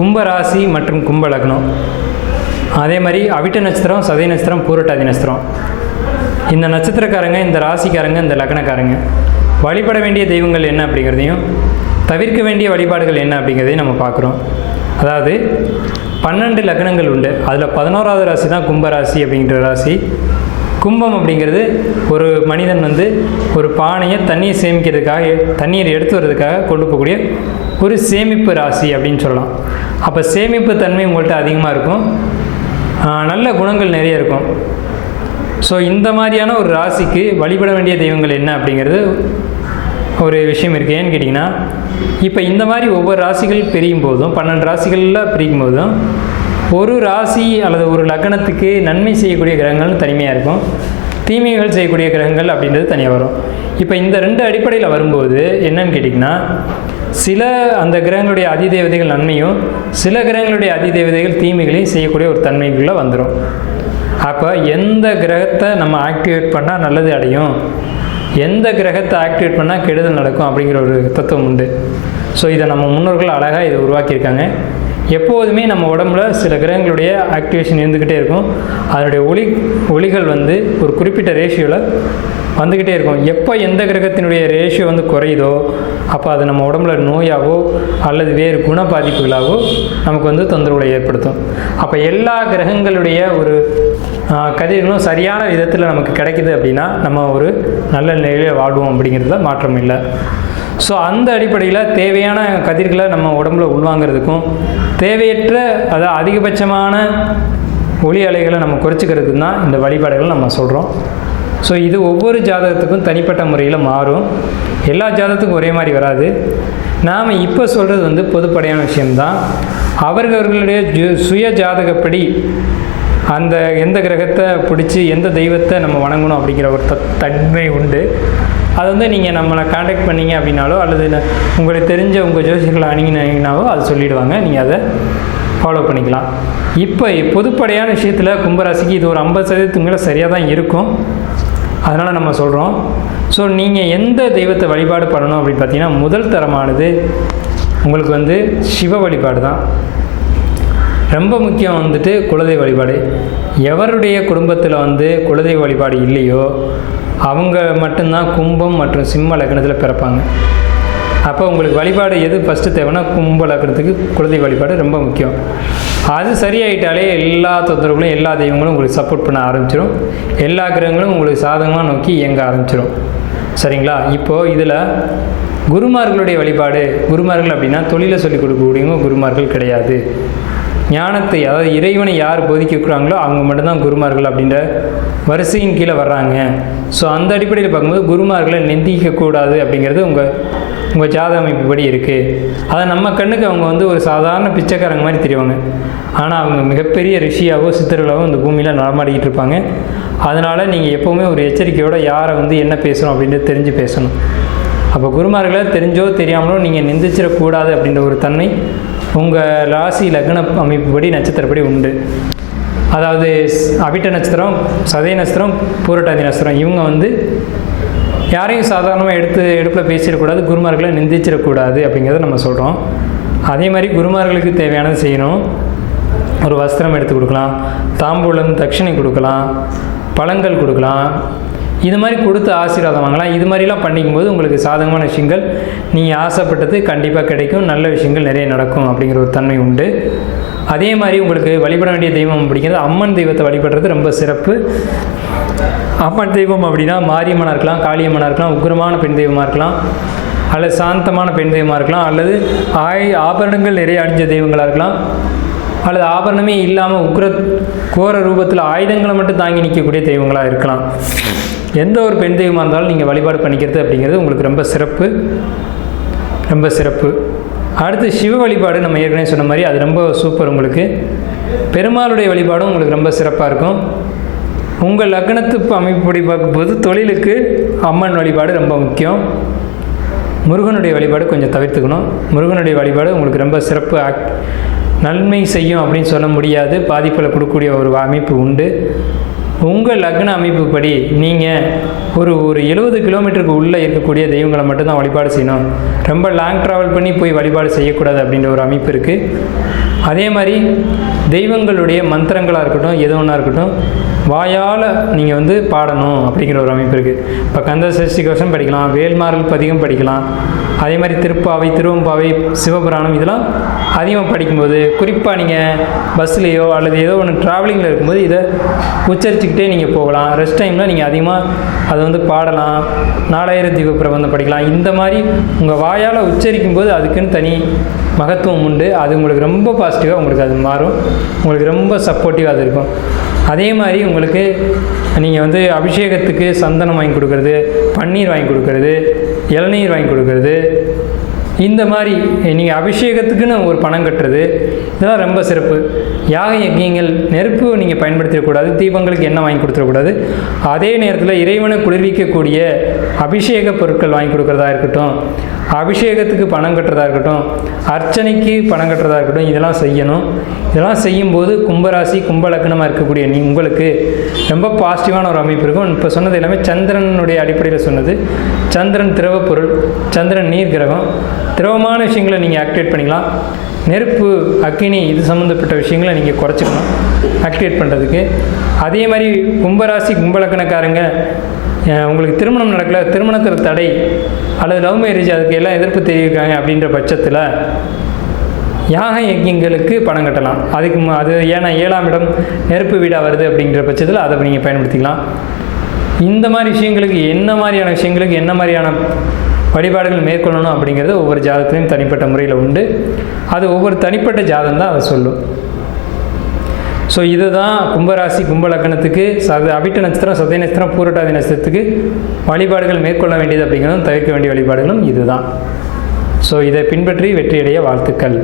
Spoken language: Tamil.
கும்பராசி மற்றும் கும்ப லக்னம் அதே மாதிரி அவிட்ட நட்சத்திரம் சதய நட்சத்திரம் பூரட்டாதி நட்சத்திரம். இந்த நட்சத்திரக்காரங்க இந்த ராசிக்காரங்க இந்த லக்னக்காரங்க. வழிபட வேண்டிய தெய்வங்கள் என்ன அப்படிங்கிறதையும் தவிர்க்க வேண்டிய வழிபாடுகள் என்ன அப்படிங்கிறதையும் நம்ம பார்க்குறோம். அதாவது பன்னெண்டு லக்னங்கள் உண்டு. அதில் பதினோராவது ராசி தான் கும்பராசி அப்படிங்கிற ராசி. கும்பம் அப்படிங்கிறது ஒரு மனிதன் வந்து ஒரு பானையை தண்ணியை சேமிக்கிறதுக்காக தண்ணீர் எடுத்து வர்றதுக்காக கொண்டு போகக்கூடிய ஒரு சேமிப்பு ராசி அப்படின்னு சொல்லலாம். அப்போ சேமிப்பு தன்மை உங்கள்கிட்ட அதிகமாக இருக்கும். நல்ல குணங்கள் நிறைய இருக்கும். ஸோ இந்த மாதிரியான ஒரு ராசிக்கு வழிபட வேண்டிய தெய்வங்கள் என்ன அப்படிங்கிறது ஒரு விஷயம் இருக்குது ஏன்னு கேட்டிங்கன்னா இப்போ இந்த மாதிரி ஒவ்வொரு ராசிகள் பிரியும் போதும் பன்னெண்டு ராசிகளில் பிரிக்கும் போதும் ஒரு ராசி அல்லது ஒரு லக்னத்துக்கு நன்மை செய்யக்கூடிய கிரகங்கள் தனிமையாக இருக்கும். தீமைகள் செய்யக்கூடிய கிரகங்கள் அப்படின்றது தனியாக வரும். இப்போ இந்த ரெண்டு அடிப்படையில் வரும்போது என்னன்னு கேட்டிங்கன்னா சில அந்த கிரகங்களுடைய அதிதேவதைகள் நன்மையும் சில கிரகங்களுடைய அதிதேவதைகள் தீமைகளையும் செய்யக்கூடிய ஒரு தன்மைக்குள்ளே வந்துடும் அப்போ எந்த கிரகத்தை நம்ம ஆக்டிவேட் பண்ணால் நல்லது அடையும்? எந்த கிரகத்தை ஆக்டிவேட் பண்ணால் கெடுதல் நடக்கும் அப்படிங்கிற ஒரு தத்துவம் உண்டு. ஸோ இதை நம்ம முன்னோர்கள் அழகாக இதை உருவாக்கியிருக்காங்க. எப்போதுமே நம்ம உடம்புல சில கிரகங்களுடைய ஆக்டிவேஷன் இருந்துக்கிட்டே இருக்கும். அதனுடைய ஒளி ஒளிகள் வந்து ஒரு குறிப்பிட்ட ரேஷியோவில் வந்துக்கிட்டே இருக்கும். எப்போ எந்த கிரகத்தினுடைய ரேஷியோ வந்து குறையுதோ அப்போ அது நம்ம உடம்புல நோயாவோ அல்லது வேறு குண பாதிப்புகளாகவோ நமக்கு வந்து தொந்தரவுகளை ஏற்படுத்தும். அப்போ எல்லா கிரகங்களுடைய ஒரு கதிர்களும் சரியான விதத்தில் நமக்கு கிடைக்குது அப்படின்னா நம்ம ஒரு நல்ல நிலையில் வாழ்வோம் அப்படிங்கிறதுல மாற்றம் இல்லை. ஸோ அந்த அடிப்படையில் தேவையான கதிர்களை நம்ம உடம்புல உள்வாங்கிறதுக்கும் தேவையற்ற அதாவது அதிகபட்சமான ஒளி அலைகளை நம்ம குறைச்சிக்கிறதுக்கு தான் இந்த வழிபாடுகள் நம்ம சொல்கிறோம் ஸோ இது ஒவ்வொரு ஜாதகத்துக்கும் தனிப்பட்ட முறையில் மாறும். எல்லா ஜாதகத்துக்கும் ஒரே மாதிரி வராது. நாம் இப்போ சொல்கிறது வந்து பொதுப்படையான விஷயம்தான். அவர்களுடைய சுய ஜாதகப்படி அந்த எந்த கிரகத்தை பிடிச்சி எந்த தெய்வத்தை நம்ம வணங்கணும் அப்படிங்கிற ஒரு த தன்மை உண்டு. அது வந்து நீங்கள் நம்மளை காண்டாக்ட் பண்ணீங்க அப்படின்னாலோ அல்லது உங்களுக்கு தெரிஞ்ச உங்கள் ஜோசியர்களை அணுகினீங்கனாவோ அது சொல்லிவிடுவாங்க நீங்கள் அதை ஃபாலோ பண்ணிக்கலாம். இப்போ பொதுப்படையான விஷயத்தில் கும்பராசிக்கு இது ஒரு ஐம்பது சதவீதத்துக்கு மேலே சரியாக தான் இருக்கும். அதனால் நம்ம சொல்கிறோம் ஸோ நீங்கள் எந்த தெய்வத்தை வழிபாடு பண்ணணும் அப்படின்னு பார்த்தீங்கன்னா முதல் தரமானது உங்களுக்கு வந்து சிவ வழிபாடு தான். ரொம்ப முக்கியம் வந்துட்டு குலதெய்வ வழிபாடு. எவருடைய குடும்பத்தில் வந்து குலதெய்வ வழிபாடு இல்லையோ அவங்க மட்டும்தான் கும்பம் மற்றும் சிம்ம லக்னத்தில் பிறப்பாங்க. அப்போ உங்களுக்கு வழிபாடு எது ஃபஸ்ட்டு தேவைன்னா கும்பலாக்கிறதுக்கு குழந்தை குலதெய்வ வழிபாடு ரொம்ப முக்கியம். அது சரியாயிட்டாலே எல்லா தொந்தரவுகளும் எல்லா தெய்வங்களும் உங்களுக்கு சப்போர்ட் பண்ண ஆரம்பிச்சிடும் எல்லா கிரகங்களும் உங்களுக்கு சாதகமாக நோக்கி இயங்க ஆரம்பிச்சிடும் சரிங்களா? இப்போது இதில் குருமார்களுடைய வழிபாடு குருமார்கள் அப்படின்னா தொழிலை சொல்லிக் கொடுக்கக்கூடியவங்க குருமார்கள் கிடையாது. ஞானத்தை அதாவது இறைவனை யார் போதிக்க அவங்க மட்டும்தான் குருமார்கள் அப்படின்ற வரிசையின் கீழே வர்றாங்க. ஸோ அந்த அடிப்படையில் பார்க்கும்போது குருமார்களை நிந்திக்கக்கூடாது அப்படிங்கிறது உங்கள் உங்கள் ஜாத அமைப்புப்படி இருக்குது அதை நம்ம கண்ணுக்கு அவங்க வந்து ஒரு சாதாரண பிச்சைக்காரங்க மாதிரி தெரிவாங்க. ஆனால் அவங்க மிகப்பெரிய ரிஷியாவோ சித்தர்களாவோ இந்த பூமியில் நடமாடிக்கிட்டு இருப்பாங்க. அதனால் நீங்கள் எப்போவுமே ஒரு எச்சரிக்கையோட யாரை வந்து என்ன பேசணும் அப்படின்றது தெரிஞ்சு பேசணும். அப்போ குருமார்களை தெரிஞ்சோ தெரியாமலோ நீங்கள் நிந்திச்சிடக்கூடாது அப்படின்ற ஒரு தன்மை உங்கள் ராசி லக்ன அமைப்புப்படி நட்சத்திரப்படி உண்டு. அதாவது அபிட்ட அவிட்ட நட்சத்திரம் சதய நட்சத்திரம் பூரட்டாதி நட்சத்திரம். இவங்க வந்து யாரையும் சாதாரணமாக எடுத்து எடுப்பில் பேசிடக்கூடாது குருமார்களை நிந்திச்சிடக்கூடாது அப்படிங்கிறத நம்ம சொல்கிறோம் அதே மாதிரி குருமார்களுக்கு தேவையானது செய்யணும். ஒரு வஸ்திரம் எடுத்து கொடுக்கலாம். தாம்பூலம் தட்சிணை கொடுக்கலாம். பழங்கள் கொடுக்கலாம். இது மாதிரி கொடுத்து ஆசீர்வாதம் வாங்கலாம். இது மாதிரிலாம் பண்ணிக்கும்போது உங்களுக்கு சாதகமான விஷயங்கள் நீங்கள் ஆசைப்பட்டது கண்டிப்பாக கிடைக்கும். நல்ல விஷயங்கள் நிறைய நடக்கும் அப்படிங்கிற ஒரு தன்மை உண்டு. அதே மாதிரி உங்களுக்கு வழிபட வேண்டிய தெய்வம் அப்படிங்கிறது அம்மன் தெய்வத்தை வழிபடுறது ரொம்ப சிறப்பு. அம்மன் தெய்வம் அப்படின்னா மாரியம்மனாக இருக்கலாம் காளியம்மனாக இருக்கலாம் உக்கிரமான பெண் தெய்வமாக இருக்கலாம் அல்லது சாந்தமான பெண் தெய்வமாக இருக்கலாம் அல்லது ஆய் ஆபரணங்கள் நிறைய அணிஞ்ச தெய்வங்களாக இருக்கலாம் அல்லது ஆபரணமே இல்லாமல் உக்ர கோர ரூபத்தில் ஆயுதங்களை மட்டும் தாங்கி நிற்கக்கூடிய தெய்வங்களாக இருக்கலாம். எந்த ஒரு பெண் தெய்வமாக இருந்தாலும் நீங்கள் வழிபாடு பண்ணிக்கிறது அப்படிங்கிறது உங்களுக்கு ரொம்ப சிறப்பு. ரொம்ப சிறப்பு. அடுத்து சிவ வழிபாடு நம்ம ஏற்கனவே சொன்ன மாதிரி அது ரொம்ப சூப்பர் உங்களுக்கு. பெருமாளுடைய வழிபாடும் உங்களுக்கு ரொம்ப சிறப்பாக இருக்கும். உங்கள் லக்னத்து அமைப்புப்படி பார்க்கும்போது தொழிலுக்கு அம்மன் வழிபாடு ரொம்ப முக்கியம். முருகனுடைய வழிபாடு கொஞ்சம் தவிர்த்துக்கணும். முருகனுடைய வழிபாடு உங்களுக்கு ரொம்ப சிறப்பு. ஆக் நன்மை செய்யும் அப்படின்னு சொல்ல முடியாது. பாதிப்பில் கொடுக்கக்கூடிய ஒரு அமைப்பு உண்டு. உங்கள் லக்ன அமைப்புப்படி நீங்கள் ஒரு ஒரு எழுபது கிலோமீட்டருக்கு உள்ளே இருக்கக்கூடிய தெய்வங்களை மட்டும்தான் வழிபாடு செய்யணும். ரொம்ப லாங் ட்ராவல் பண்ணி போய் வழிபாடு செய்யக்கூடாது அப்படின்ற ஒரு அமைப்பு இருக்குது அதே மாதிரி தெய்வங்களுடைய மந்திரங்களாக இருக்கட்டும் எது ஒன்றா இருக்கட்டும் வாயால் நீங்கள் வந்து பாடணும் அப்படிங்கிற ஒரு அமைப்பு இருக்குது இப்போ கந்த சஷ்டி கோஷம் படிக்கலாம் வேல்மாறல் பதிகம் படிக்கலாம் அதே மாதிரி திருப்பாவை திருவம்பாவை சிவபுராணம் இதெல்லாம் அதிகமாக படிக்கும்போது குறிப்பாக நீங்கள் பஸ்லேயோ அல்லது ஏதோ ஒன்று ட்ராவலிங்கில் இருக்கும்போது இதை உச்சரிச்சுக்கிட்டே நீங்கள் போகலாம். ரெஸ்ட் டைமில் நீங்கள் அதிகமாக அதை வந்து பாடலாம். நாலாயிர தீப பிரபந்தம் படிக்கலாம். இந்த மாதிரி உங்கள் வாயால் உச்சரிக்கும் போது அதுக்குன்னு தனி மகத்துவம் உண்டு. அது உங்களுக்கு ரொம்ப பாசிட்டிவாக உங்களுக்கு அது மாறும். உங்களுக்கு ரொம்ப சப்போர்ட்டிவாக அது இருக்கும். அதே மாதிரி உங்களுக்கு நீங்கள் வந்து அபிஷேகத்துக்கு சந்தனம் வாங்கி கொடுக்கறது பன்னீர் வாங்கி கொடுக்கறது இளநீர் வாங்கி கொடுக்குறது இந்த மாதிரி நீங்கள் அபிஷேகத்துக்குன்னு ஒரு பணம் கட்டுறது இதெல்லாம் ரொம்ப சிறப்பு. யாக யஜ்யங்கள் நெருப்பு நீங்கள் பயன்படுத்திடக்கூடாது தீபங்களுக்கு எண்ணெய் வாங்கி கொடுத்துடக்கூடாது. அதே நேரத்தில் இறைவனை குளிர்விக்கக்கூடிய அபிஷேக பொருட்கள் வாங்கி கொடுக்குறதா இருக்கட்டும் அபிஷேகத்துக்கு பணம் கட்டுறதா இருக்கட்டும் அர்ச்சனைக்கு பணம் கட்டுறதா இருக்கட்டும் இதெல்லாம் செய்யணும். இதெல்லாம் செய்யும்போது கும்பராசி கும்பலக்கணமாக இருக்கக்கூடிய நீ உங்களுக்கு ரொம்ப பாசிட்டிவான ஒரு அமைப்பு இருக்கும். இப்போ சொன்னது எல்லாமே சந்திரனுடைய அடிப்படையில் சொன்னது. சந்திரன் திரவ பொருள் சந்திரன் நீர் கிரகம் திரவமான விஷயங்களை நீங்கள் ஆக்டிவேட் பண்ணிக்கலாம். நெருப்பு அக்கினி இது சம்மந்தப்பட்ட விஷயங்களை நீங்கள் குறைச்சிக்கணும் ஆக்டிவேட் பண்ணுறதுக்கு அதே மாதிரி கும்பராசி கும்பலக்கணக்காரங்க உங்களுக்கு திருமணம் நடக்கல திருமணத்தில் தடை அல்லது லவ் மேரேஜ் அதுக்கு எல்லாம் எதிர்ப்பு தெரிவிக்காங்க அப்படின்ற பட்சத்தில் யாக யஜ்யங்களுக்கு பணம் கட்டலாம். அதுக்கு அது ஏன்னா ஏழாம் இடம் நெருப்பு வீடாக வருது அப்படிங்கிற பட்சத்தில் அதை நீங்கள் பயன்படுத்திக்கலாம். இந்த மாதிரி விஷயங்களுக்கு என்ன மாதிரியான விஷயங்களுக்கு என்ன மாதிரியான வழிபாடுகள் மேற்கொள்ளணும் அப்படிங்கிறது ஒவ்வொரு ஜாதத்துலையும் தனிப்பட்ட முறையில் உண்டு. அது ஒவ்வொரு தனிப்பட்ட ஜாதம் தான் அதை சொல்லும். ஸோ இதுதான் கும்பராசி கும்பலக்கணத்துக்கு சத அபிட்ட நட்சத்திரம் சதய நட்சத்திரம் பூரட்டாதி நட்சத்திரத்துக்கு வழிபாடுகள் மேற்கொள்ள வேண்டியது அப்படிங்கிறதும் தவிர்க்க வேண்டிய வழிபாடுகளும் இதுதான். ஸோ இதை பின்பற்றி வெற்றியடைய வாழ்த்துக்கள்.